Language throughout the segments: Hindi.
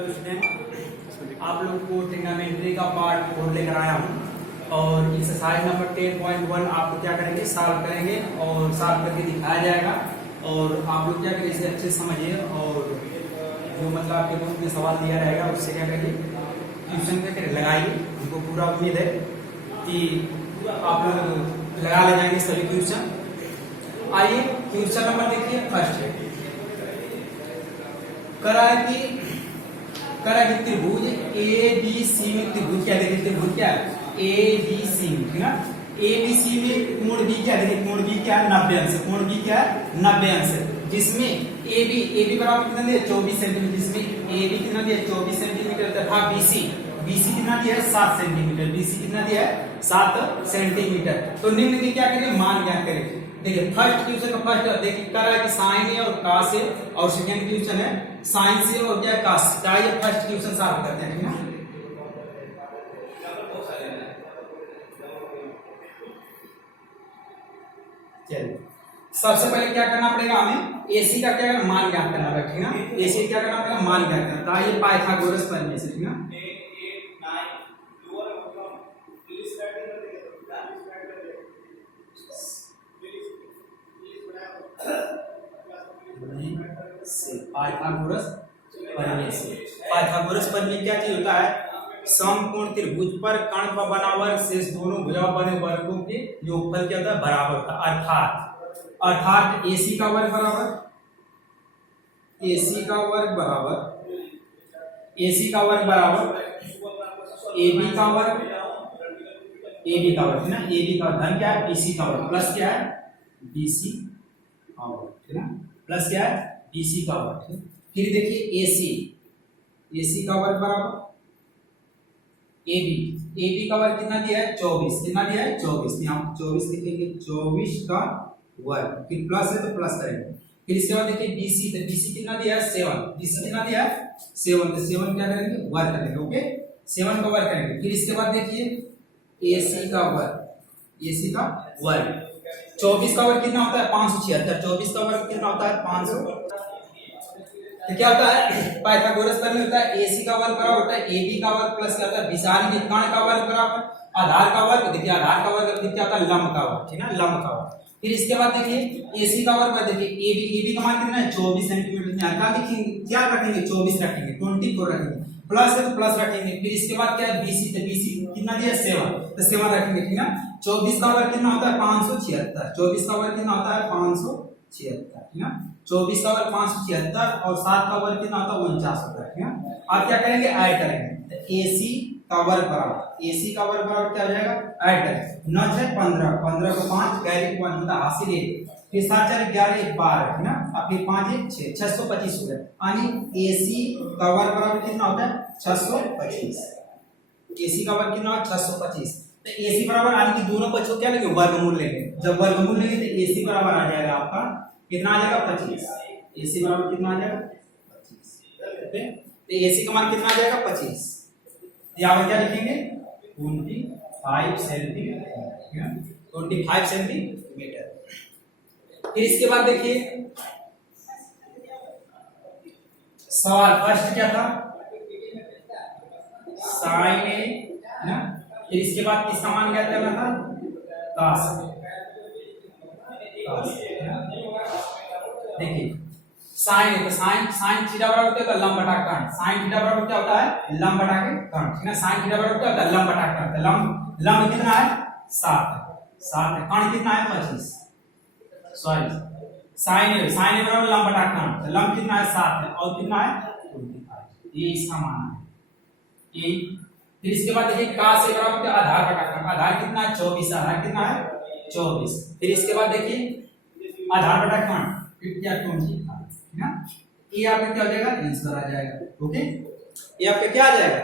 हेलो स्टूडेंट, आप लोग को ट्रिग्नोमेट्री का पार्ट 4 लेकर आया हूँ और एक्सरसाइज नंबर 10.1 आप लोग क्या करेंगे, सॉल्व करेंगे और सॉल्व करके दिखाया जाएगा। और आप लोग क्या करेंगे, इसे अच्छे से समझिए और जो मतलब आपके बुक में सवाल दिया रहेगा उससे क्या करिए, ट्यूशन करके लगाइए। हमको पूरा उम्मीद है कि आप लोग लगा ले जाएंगे सभी ट्यूशन। आइए क्वेश्चन नंबर देखिए, फर्स्ट है करा कि त्रिभुज ए बी सी में त्रिभुज क्या देखिए, त्रिभुज क्या है ए बी सी में, ठीक है। ए बी सी में कोण बी क्या देखिए, कोण बी क्या है 90 अंश, कोण बी क्या है 90 अंश, जिसमें ए बी बराबर कितना दिया 24 सेंटीमीटर, जिसमें ए बी कितना दिया 24 सेंटीमीटर तथा बी सी कितना दिया है 7 सेंटीमीटर, बी सी कितना दिया है 7 सेंटीमीटर। तो निम्न की क्या करें, मान ज्ञात करें। देखिए फर्स्ट क्वेश्चन का फर्स्ट देखिए कर रहा है कि साइन है और कॉस है, और सेकंड क्वेश्चन है साइन से और क्या कॉस। आइए फर्स्ट क्वेश्चन सॉल्व करते हैं, ठीक है। चलिए सबसे पहले क्या करना पड़ेगा, हमें एसी का क्या करना, मान ज्ञात करना है, ठीक है। एसी क्या करना पड़ेगा, मान ज्ञात करना। तो आइए पाइथागोरस प्रमेय से, ठीक है। पाइथागोरस प्रमेय क्या चीज होता है, समकोण त्रिभुज पर कर्ण पर बना वर्ग शेष दोनों भुजा बने वर्गों के योगफल क्या होता है, बराबर होता है। अर्थात एसी का वर्ग बराबर एसी का वर्ग एबी का वर्ग है ना, एबी का धन क्या है बीसी का वर्ग प्लस क्या है बीसी का वर्ग, ठीक है। प्लस क्या है बीसी का वर्ग। फिर देखिए एसी का वर्ग बराबर एबी का वर्ग कितना दिया है 24, कितना दिया है 24, यहाँ 24 लिखेंगे 24 का वर्ग, फिर प्लस है तो प्लस करेंगे। फिर इसके बाद देखिए बीसी, तो बीसी कितना दिया है 7, बीसी कितना दिया है 7, तो 7 क्या करेंगे वर्ग करेंगे, ओके 7 का वर्ग करेंगे। फिर इसके बाद देखिए एसी का वर्ग 24 का वर्ग कितना होता है 576, 24 का वर्ग कितना होता है 500। तो क्या होता है पाइथागोरस प्रमेय होता है एसी का वर्ग बराबर होता है एबी का वर्ग प्लस क्या होता है विशाल के कर्ण का वर्ग बराबर आधार का वर्ग, देखिए आधार का वर्ग क्या होता है लंब का वर्ग, ठीक है लंब का वर्ग। फिर इसके बाद देखिए एसी का वर्ग देखिए एबी का मान कितना है 24 सेंटीमीटर, यहाँ क्या लिखेंगे, क्या रखेंगे 24 रखेंगे, 24 रखेंगे, प्लस है तो प्लस रखेंगे। फिर इसके बाद क्या है बीसी, तो बीसी कितना दिया 7, तो 7 रखेंगे, ठीक है। 24 का वर्ग कितना होता है 576, 24 का वर्ग कितना होता है 576, ठीक है। 24 का वर्ग 576 और 7 का वर्ग कितना होता है 49 होता है, ठीक है। अब क्या करेंगे ऐड करेंगे, तो एसी का वर्ग बराबर क्या हो जाएगा ऐड करेंगे 9 6 15, 15 को 5 कैरी 1 मतलब हासिल 1, फिर 7 4 11 1 12, है ना। अब फिर 5 1 6 625 हो गया, यानी एसी का वर्ग बराबर कितना होता है 625। एसी का वर्ग कितना होगा 625। तो एसी बराबर यानी कि दोनों पक्षों क्या लेंगे वर्गमूल लेंगे, जब वर्गमूल लेंगे तो एसी बराबर आ जाएगा आपका कितना आ जाएगा 25। एसी बराबर कितना आ जाएगा 25, ओके। तो एसी का मान कितना आ जाएगा 25, यहाँ पर क्या लिखेंगे 25 सेंटीमीटर, 25 सेंटीमीटर। फिर इसके बाद देखिए सवाल फर्स्ट क्या था साइन ए ना, फिर इसके बाद किसका मान क्या करना था कॉस। देखिए साइन है तो साइन थीटा बराबर होता है लंब बटा कर्ण, साइन थीटा बराबर क्या होता है लंब बटा के कर्ण, ठीक है। साइन थीटा बराबर क्या होता है लंब बटा कर्ण, तो लंब कितना है 7 है, कर्ण कितना है 25, सॉरी साइन है बराबर लंब बटा कर्ण, तो लंब कितना है 7 है और कितना है 25, ये इसका मान है ये। फिर इसके बाद देखिए cos से बराबर क्या आधार बटा कर्ण, आधार कितना है 24, आधार कितना है 24। फिर इसके बाद देखिए आधार बटा कर्ण फिर क्या 25, है ना। ये आपका क्या हो जाएगा आंसर आ जाएगा, ओके। ये आपका क्या आ जाएगा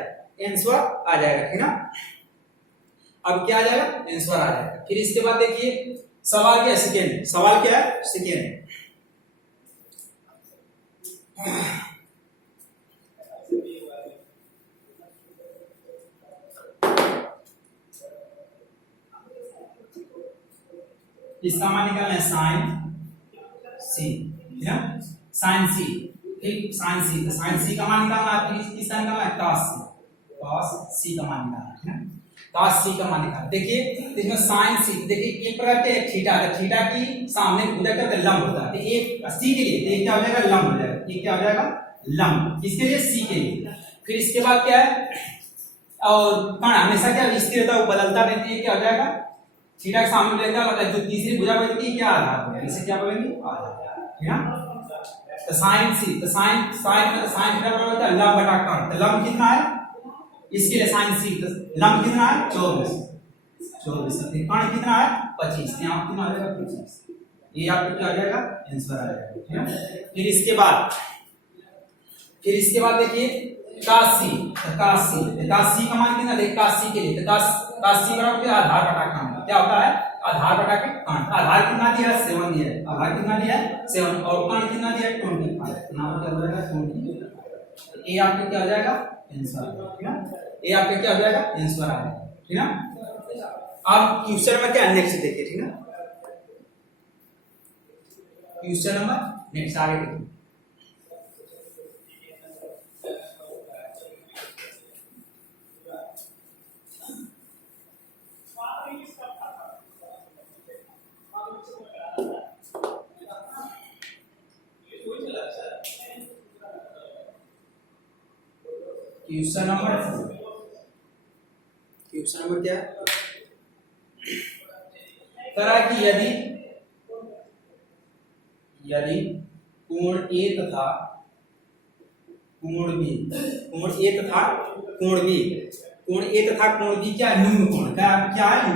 आंसर आ जाएगा, ठीक ना। अब क्या आ जाएगा आंसर आ जाएगा। फिर इसके बाद देखिए सवाल क्या है सेकंड, सवाल क्या है सेकंड, इसका मान निकालना है साइन सी, है ना साइन सी। ठीक साइन सी, तो साइन सी का मान निकालना है, फिर किसका निकालना है, cos सी का मान निकालना है, cos सी का मान निकालना। देखिए इसमें साइन सी, देखिए एक प्रकार के थीटा है, थीटा की सामने भुजा क्या होता है, लंब होता है, तो एक सी के लिए तो ये क्या हो जाएगा, लंब हो जाएगा, ये क्या हो जाएगा, लंब, किसके लिए, सी के लिए। फिर इसके बाद क्या है, और कण हमेशा क्या स्थिर रहता है, वो बदलता रहती है, क्या हो जाएगा, थीटा के सामने रहता है, जो तीसरी भुजा बनती है क्या, आधार होगा, इसे क्या बोलेंगे, आधार, ठीक है। तो साइन सी, तो साइन थीटा बराबर होता है लंब बटा कण, तो लंब कितना है, इसके लिए साइन सी, तो लंब कितना है, 24, कण कितना है, 25, यहाँ कितना आ जाएगा, 25, ये आपको क्या आ जाएगा, आंसर आ जाएगा, ठीक है। फिर इसके बाद देखिए कासी, तो कासी का मान कितना है, कासी के लिए, तो कासी बराबर क्या, आधार बटा कण, क्या होता है, आधार बटा के कण, आधार कितना दिया है, 7 दिया है, आधार कितना दिया है, 7, और कण कितना दिया है, 25, ना क्या हो जाएगा, 20, ये आपका क्या हो जाएगा, आंसर, ठीक है, ये आपका क्या हो जाएगा, आंसर आ जाएगा, ठीक है। अब क्वेश्चन में क्या नेक्स्ट देखिए, ठीक है, क्वेश्चन नंबर नेक्स्ट आगे देखिए। क्वेश्चन नंबर क्या है, करा कि यदि कोण A तथा कोण B, कोण A तथा कोण B, कोण A तथा कोण B क्या है, न्यून कोण, क्या है,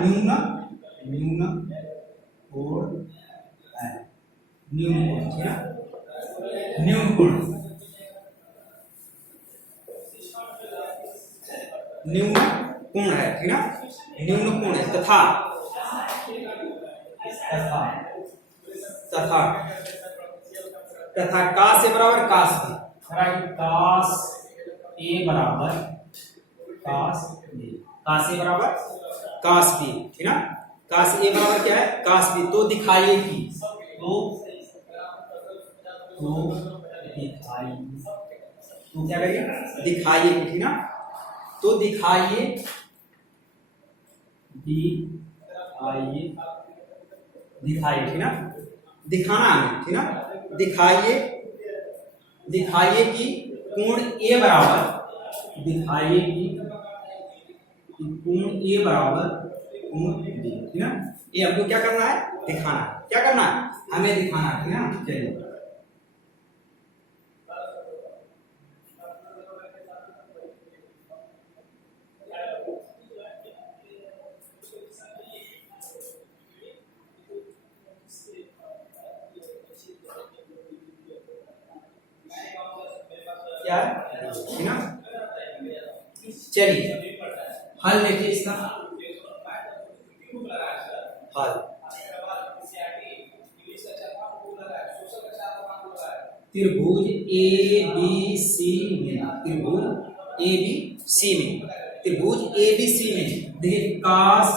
न्यून कोण है, न्यून कोण, ठीक है, न्यून कोण, न्यून कोण है, ठीक है, न्यून कोण है, तथा का से बराबर कास B, कास A बराबर कास B, कास A बराबर कास B, ठीक है, कास A बराबर क्या है, कास B, तो दिखाइए कि, तो क्या करिए, दिखाइए, ठीक है, तो दिखाइए ठीक ना, दिखाना है, ठीक ना, दिखाइए कि कोण A बराबर, दिखाइए कि कोण A बराबर कोण B, ठीक ना, ये हमको क्या करना है, दिखाना, क्या करना है, हमें दिखाना है, ठीक ना, चलिए क्या है, ठीक ना, चलिए हल देखिए इसका, हल त्रिभुज ABC में, त्रिभुज ABC में, त्रिभुज ABC में देखिए कास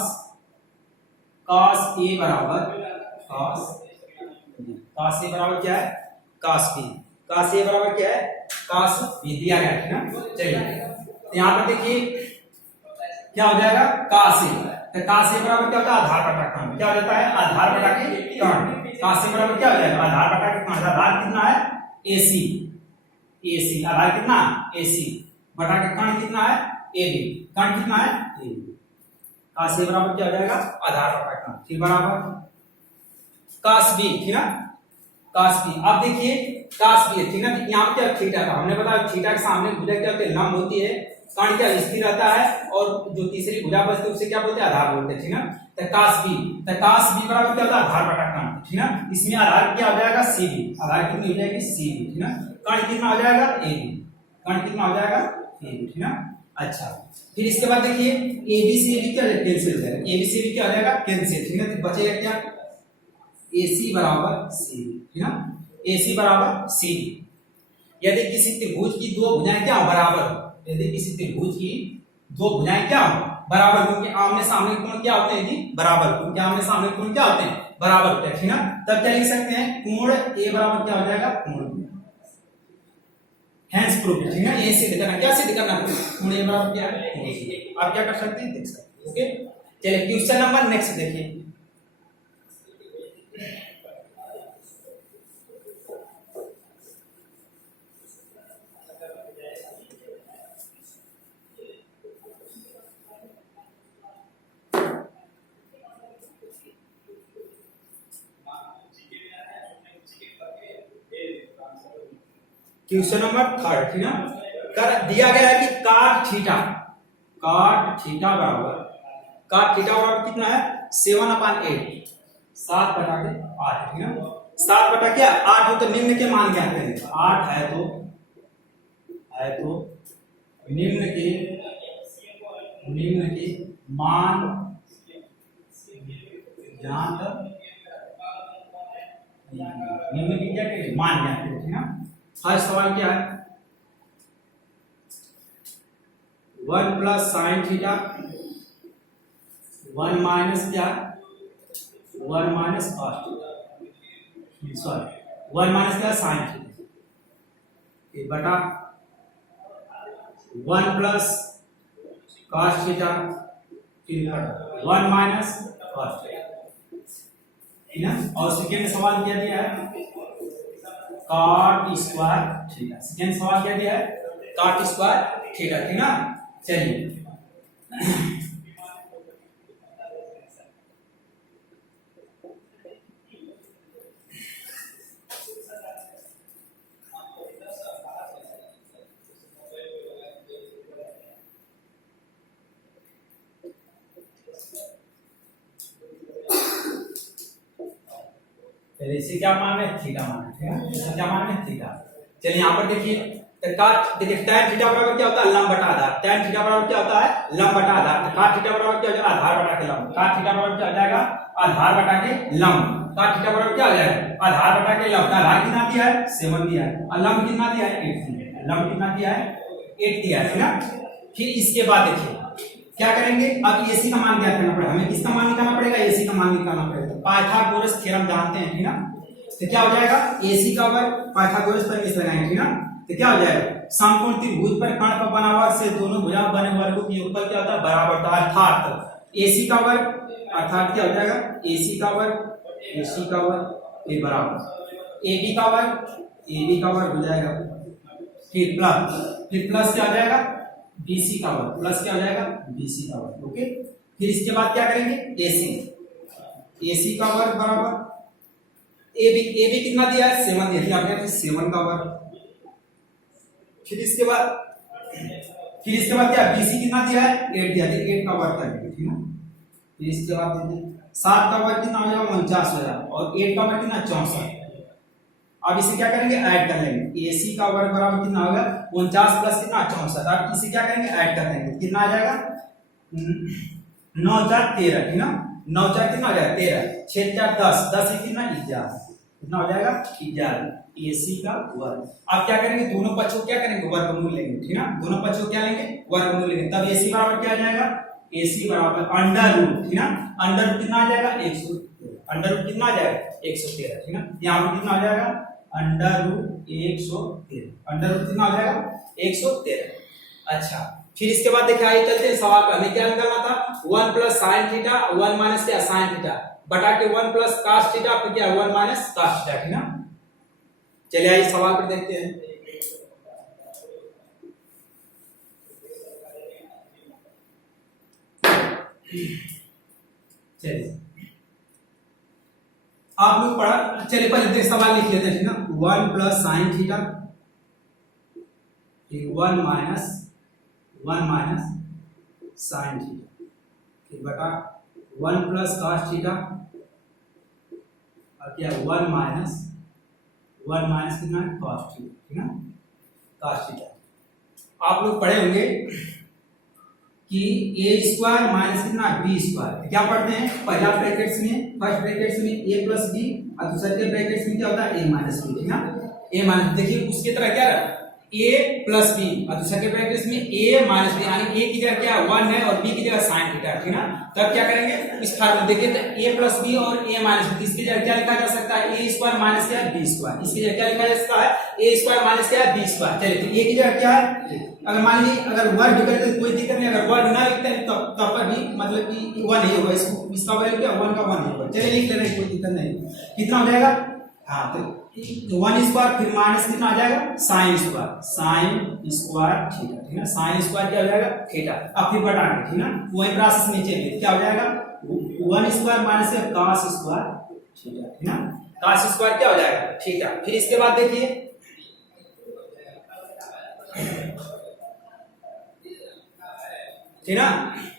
A बराबर कास A बराबर क्या है, कास B, कास A बराबर क्या है, कास B दिया गया है ना। चलिए यहाँ पर देखिए क्या हो जाएगा, कास A, तो कास A बराबर क्या होता है, आधार बटा कण, क्या हो जाता है, आधार बटा के कण, कास A बराबर क्या हो जाएगा, आधार बटा के कण, आधार कितना है, AC, आधार कितना, AC बटा के कण कितना है, AB, कण कितना है, AB, कास A बराबर क्या हो जाएगा, आधार बटा कण, ठीक बराबर कास B, ठीक ना, कास B। अब देखिए कास B, ठीक ना, यहाँ पे क्या थीटा था, हमने बताया थीटा के सामने भुजा क्या होती है, लंब होती है, कण क्या स्थिर रहता है, और जो तीसरी भुजा बचती है उसे क्या बोलते हैं, आधार बोलते हैं, ठीक ना। तो कास B बराबर क्या होता है, आधार बटा कण, ठीक ना, इसमें आधार क्या हो जाएगा, CB, आधार कितनी हो जाएगी, CB, ठीक ना, कण कितना हो जाएगा, AB, कण कितना हो जाएगा, AB, ठीक ना। अच्छा फिर इसके बाद देखिए AB से AB क्या कैंसिल हो जाएगा, AB से AB क्या हो जाएगा, कैंसिल, ठीक है, तो बचेगा क्या, AC बराबर CB, ठीक ना, AC बराबर CB। यदि किसी त्रिभुज की दो भुजाएं क्या हो, बराबर, यदि किसी त्रिभुज की दो भुजाएं क्या हो, बराबर, क्योंकि आमने सामने कोण क्या होते हैं जी, बराबर, क्योंकि आमने सामने कोण क्या होते हैं, बराबर होते हैं, ठीक ना। तब क्या लिख सकते हैं, कोण A बराबर क्या हो जाएगा, कोण B, हेंस प्रूफ, ठीक है, ये सिद्ध करना, क्या सिद्ध करना, गुण ए बराबर क्या है, ए। आप क्या कर सकते हैं, देख सकते हैं। ओके, चलिए क्वेश्चन नंबर नेक्स्ट देखिए। क्वेश्चन नंबर थर्ड, ठीक है, कर दिया गया है कि cot थीटा बराबर कितना है 7/8, 7/8, ठीक है, 7 बटा क्या 8 हो तो निम्न के मान ज्ञात करें, 8 है तो निम्न के मान ज्ञात, निम्न की क्या करें, मान ज्ञात करें, ठीक है। फर्स्ट सवाल क्या है, 1 प्लस साइन थीटा 1 माइनस क्या 1 minus cos theta, sorry 1 minus क्या साइन थीटा बटा 1 plus cos theta 1 minus cos theta, ठीक है। और सेकेंड सवाल क्या दिया है, कॉट स्क्वायर थीटा, सेकेंड सवाल क्या दिया है, कॉट स्क्वायर थीटा, ठीक ना। चलिए इसे क्या मान है, थीटा मान है, ठीक है, इसे क्या मान है, थीटा। चलिए यहाँ पर देखिए, देखिए tan थीटा बराबर क्या होता है, लंब बटा आधार, tan थीटा बराबर क्या होता है, लंब बटा आधार, cot थीटा बराबर क्या हो जाएगा, आधार बटा के लंब, cot थीटा बराबर क्या हो जाएगा, आधार बटा के लंब, cot थीटा बराबर क्या हो जाएगा, आधार बटा के लंब, आधार कितना दिया है 7 दिया है, और लंब कितना दिया है 8 दिया है, लंब कितना दिया है 8 दिया है ना। फिर इसके बाद देखिए क्या करेंगे, अब एसी का मान ज्ञात करना पड़ेगा, हमें किसका मान निकालना पड़ेगा, एसी का मान निकालना पड़ेगा, पाइथागोरस थ्योरम जानते हैं, ठीक ना। तो क्या हो जाएगा, एसी का वर्ग पाइथागोरस पर इस लगाएंगे, ठीक ना। तो क्या हो जाएगा, समकोण त्रिभुज पर कर्ण पर बना हुआ से दोनों भुजा बने वर्गों के योगफल क्या होता है, बराबर होता है, अर्थात एसी का वर्ग, अर्थात क्या हो जाएगा, एसी का वर्ग ये बराबर एबी का वर्ग हो जाएगा, फिर प्लस क्या हो जाएगा, बीसी का वर्ग, प्लस क्या हो जाएगा, बीसी का वर्ग। ओके, फिर इसके बाद क्या करेंगे, एसी का वर्ग बराबर एबी कितना दिया है 7 दिया है, आपने 7 का वर्ग, फिर इसके बाद क्या बीसी कितना दिया है 8 दिया है, 8 का वर्ग करेंगे, ठीक है। फिर इसके बाद देखिए 7 का वर्ग कितना हो जाएगा 49 हो जाएगा, और 8 का वर्ग कितना 64। अब इसे क्या करेंगे, ऐड कर लेंगे, एसी का वर्ग बराबर कितना होगा 49 प्लस कितना 64, अब इसे क्या करेंगे, ऐड कर लेंगे, कितना आ जाएगा 9 4 13, ठीक ना, 9 4 कितना हो जाएगा 13, 6 4 10, 10 से कितना 11, कितना हो जाएगा 11, एसी का वर्ग। अब क्या करेंगे, दोनों पक्षों क्या करेंगे, वर्गमूल लेंगे, ठीक ना, दोनों पक्षों क्या लेंगे, वर्गमूल लेंगे, तब एसी बराबर क्या आ जाएगा, एसी बराबर अंडर रूट, ठीक ना, अंडर रूट कितना आ जाएगा 113, अंडर रूट कितना आ जाएगा 113, ठीक ना, यहाँ पर कितना आ जाएगा अंडर रूट 113, अंडर रूट कितना हो जाएगा 113। अच्छा, फिर इसके बाद देखिए आइए चलते हैं सवाल पर, हमें क्या निकालना था, 1 प्लस साइन थीटा 1 माइनस क्या साइन थीटा बटा के 1 प्लस cos थीटा, फिर क्या 1 माइनस cos थीटा, ठीक ना। चलिए आइए सवाल पर देखते हैं। चलिए आप लोग पढ़ा, चलिए पहले सवाल लिख लेते हैं, ठीक ना, 1 plus sine theta 1 minus sine theta, फिर बटा 1 प्लस cos थीटा, और क्या 1 माइनस कितना cos थीटा, ठीक ना, cos थीटा। आप लोग पढ़े होंगे कि ए स्क्वायर माइनस कितना बी स्क्वायर, क्या पढ़ते हैं, पहला ब्रैकेट्स में, फर्स्ट ब्रैकेट्स में ए प्लस बी, और दूसरे के ब्रैकेट्स में क्या होता है ए माइनस बी, ठीक ना, ए माइनस, देखिए उसकी तरह क्या रहा a प्लस बी और दूसरे के ब्रैकेट में a माइनस बी, यानी a की जगह क्या 1 है और b की जगह साइन थीटा, ठीक ना। तब क्या करेंगे इस फार्मूला देखिए तो a प्लस बी और a माइनस बी, इसकी जगह क्या लिखा जा सकता है a स्क्वायर माइनस क्या है b स्क्वायर, इसकी जगह क्या लिखा जा सकता है a स्क्वायर माइनस क्या है b स्क्वायर। चलिए तो a की जगह क्या है, अगर मान लीजिए अगर वर्ग भी करते तो कोई दिक्कत नहीं, अगर वर्ग ना लिखते हैं तब पर भी मतलब कि 1 ही होगा, इसका वैल्यू क्या 1 का 1 ही होगा। चलिए लिख ले रहे हैं, कोई दिक्कत नहीं। कितना हो जाएगा, हाँ तो 1 स्क्वायर फिर माइनस कितना आ जाएगा साइन स्क्वायर थीटा, ठीक है। साइन स्क्वायर क्या हो जाएगा थीटा, अब फिर बटा के, ठीक ना, वही प्रोसेस नीचे में क्या हो जाएगा 1 square minus cos square theta, ठीक ना। cos स्क्वायर क्या हो जाएगा थीटा। फिर इसके बाद देखिए ठीक ना,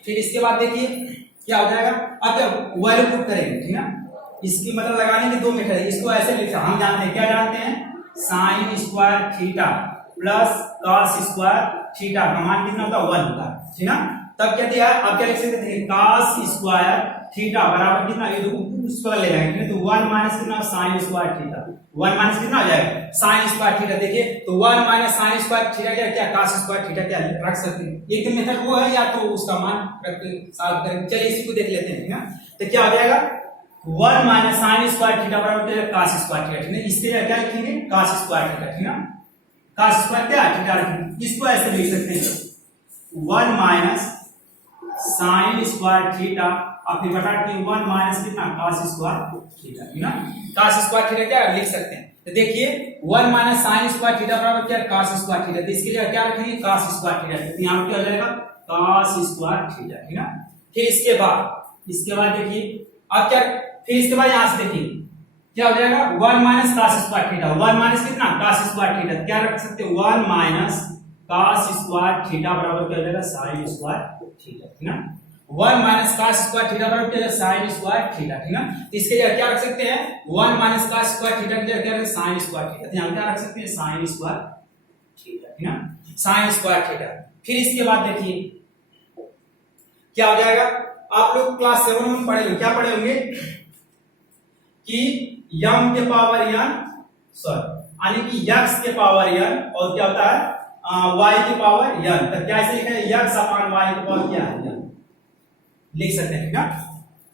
फिर इसके बाद देखिए क्या हो जाएगा, अब क्या वैल्यू पुट करेंगे, ठीक ना। इसकी मतलब लगाने की दो मेथड है, इसको ऐसे लिखा हम जानते हैं, क्या जानते हैं sine square theta plus cos square theta का मान कितना होता है 1 होता है, ठीक ना। तब क्या दिया, अब क्या लिख सकते थे cos स्क्वायर थीटा बराबर कितना, ये उस पर ले जाएंगे तो 1 माइनस कितना साइन स्क्वायर थीटा, 1 माइनस कितना हो जाएगा साइन स्क्वायर थीटा। देखिए तो 1 माइनस साइन स्क्वायर थीटा क्या cos स्क्वायर थीटा क्या रख सकते हैं, एक मेथड वो है या तो उसका मान करके सॉल्व करेंगे। चलिए इसी को देख लेते हैं, ठीक ना। तो क्या हो जाएगा 1 माइनस साइन स्क्वायर थीटा बराबर cos स्क्वायर थीटा, ठीक है। इसके लिए क्या लिखेंगे cos स्क्वायर थीटा, ठीक ना। cos स्क्वायर क्या थीटा रखेंगे, इसको ऐसे लिख सकते हैं 1 माइनस साइन स्क्वायर थीटा और फिर बटा के 1 माइनस कितना cos स्क्वायर थीटा, ठीक ना। cos स्क्वायर थीटा क्या लिख सकते हैं, तो देखिए 1 माइनस साइन स्क्वायर थीटा बराबर क्या cos स्क्वायर थीटा, तो इसके लिए क्या रखेंगे cos स्क्वायर थीटा, तो यहां पे क्या हो जाएगा cos स्क्वायर थीटा, ठीक ना। फिर इसके बाद देखिए अब क्या, फिर इसके बाद यहां से देखिए क्या हो जाएगा 1 minus cos square theta, 1 minus कितना cos स्क्वायर थीटा, क्या रख सकते हैं 1 माइनस cos स्क्वायर थीटा बराबर क्या हो जाएगा sin स्क्वायर थीटा, ठीक ना। 1 माइनस cos स्क्वायर थीटा बराबर क्या है sin स्क्वायर थीटा, ठीक ना। तो इसके लिए क्या रख सकते हैं 1 माइनस cos स्क्वायर थीटा की जगह क्या रखें sin स्क्वायर थीटा, तो यहां क्या रख सकते हैं sin स्क्वायर थीटा, ठीक ना, sin स्क्वायर थीटा। फिर इसके बाद देखिए क्या हो जाएगा, आप लोग क्लास 7 में पढ़े होंगे, क्या पढ़े होंगे कि m के पावर n यानी कि x के पावर n और क्या होता है y के पावर n, तो क्या ऐसे लिखा है x अपान y के पावर क्या है n, लिख सकते हैं, ठीक ना।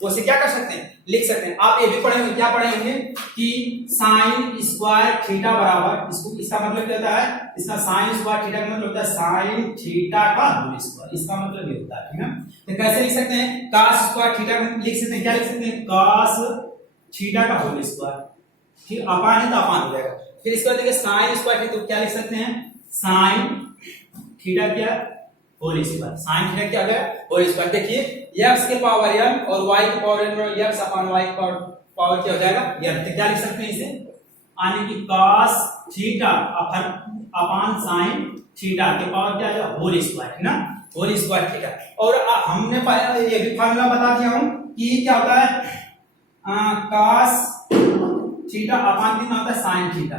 तो उसे क्या कर सकते हैं लिख सकते हैं। आप ये भी पढ़े होंगे, क्या पढ़े होंगे कि साइन स्क्वायर थीटा बराबर, इसका मतलब क्या होता है, इसका साइन स्क्वायर थीटा का मतलब होता है साइन थीटा का होल स्क्वायर, इसका मतलब ये होता है, ठीक ना। तो कैसे लिख सकते हैं cos स्क्वायर थीटा लिख सकते हैं, क्या लिख सकते हैं cos थीटा का होल स्क्वायर, ठीक, अपान है तो अपान हो जाएगा। फिर इसके बाद देखिए साइन स्क्वायर थीटा, तो क्या लिख सकते हैं साइन थीटा क्या होल स्क्वायर, साइन थीटा क्या है होल स्क्वायर। देखिए x के पावर n और y के पावर n और x अपान y के पावर क्या हो जाएगा n, तो क्या लिख सकते हैं इसे, यानी कि cos theta upon sin theta के पावर क्या है होल स्क्वायर, है ना, होल स्क्वायर थीटा। और हमने ये भी फार्मूला बता दिया हूं कि क्या होता है cos थीटा अपान कितना होता है sin theta,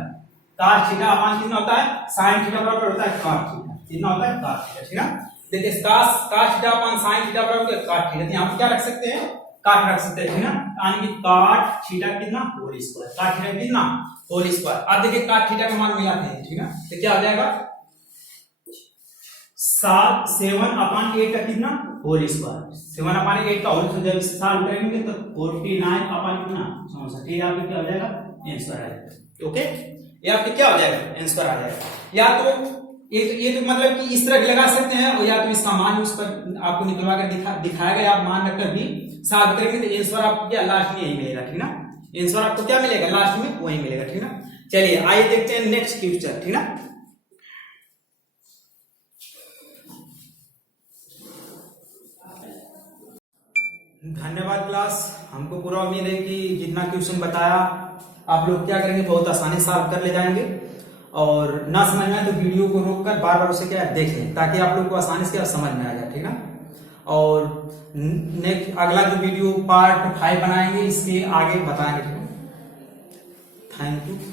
cos theta upon कितना होता है sin थीटा बराबर होता है cos थीटा, कितना होता है cos थीटा, ठीक है। देखिए cos theta upon sin theta बराबर cos थीटा, यहां पे क्या रख सकते हैं काट रख सकते हैं, ठीक ना, यानी कि cot थीटा कितना होल स्क्वायर, cot थीटा कितना होल स्क्वायर। अब देखिए cot थीटा का मान मिलाते हैं, ठीक है, तो क्या हो जाएगा 7 अपान 8 का कितना होल स्क्वायर, 7 अपान 8 का होल स्क्वायर जब इसे सॉल्व करेंगे तो 49 अपान कितना 64, ये आपका क्या हो जाएगा आंसर आ जाएगा। ओके, ये आपका क्या हो जाएगा आंसर आ जाएगा। या तो ये तो मतलब कि इस तरह लगा सकते हैं, और या तो इसका मान उस पर आपको निकलवा कर दिखाएगा, आप मान रखकर भी सॉल्व करेंगे तो आंसर आपको क्या लास्ट में यही मिलेगा, ठीक ना, आंसर आपको क्या मिलेगा लास्ट में वही मिलेगा, ठीक ना। चलिए आइए देखते हैं नेक्स्ट क्वेश्चन, ठीक ना। धन्यवाद क्लास, हमको पूरा उम्मीद है कि जितना क्वेश्चन बताया आप लोग क्या करेंगे बहुत आसानी से सॉल्व कर ले जाएंगे, और ना समझ में आए तो वीडियो को रोककर बार बार उसे क्या देख लें ताकि आप लोग को आसानी से समझ में आ जाए, ठीक ना। और नेक्स्ट अगला जो वीडियो पार्ट 5 बनाएंगे इसके आगे बताएंगे, ठीक है। Thank you.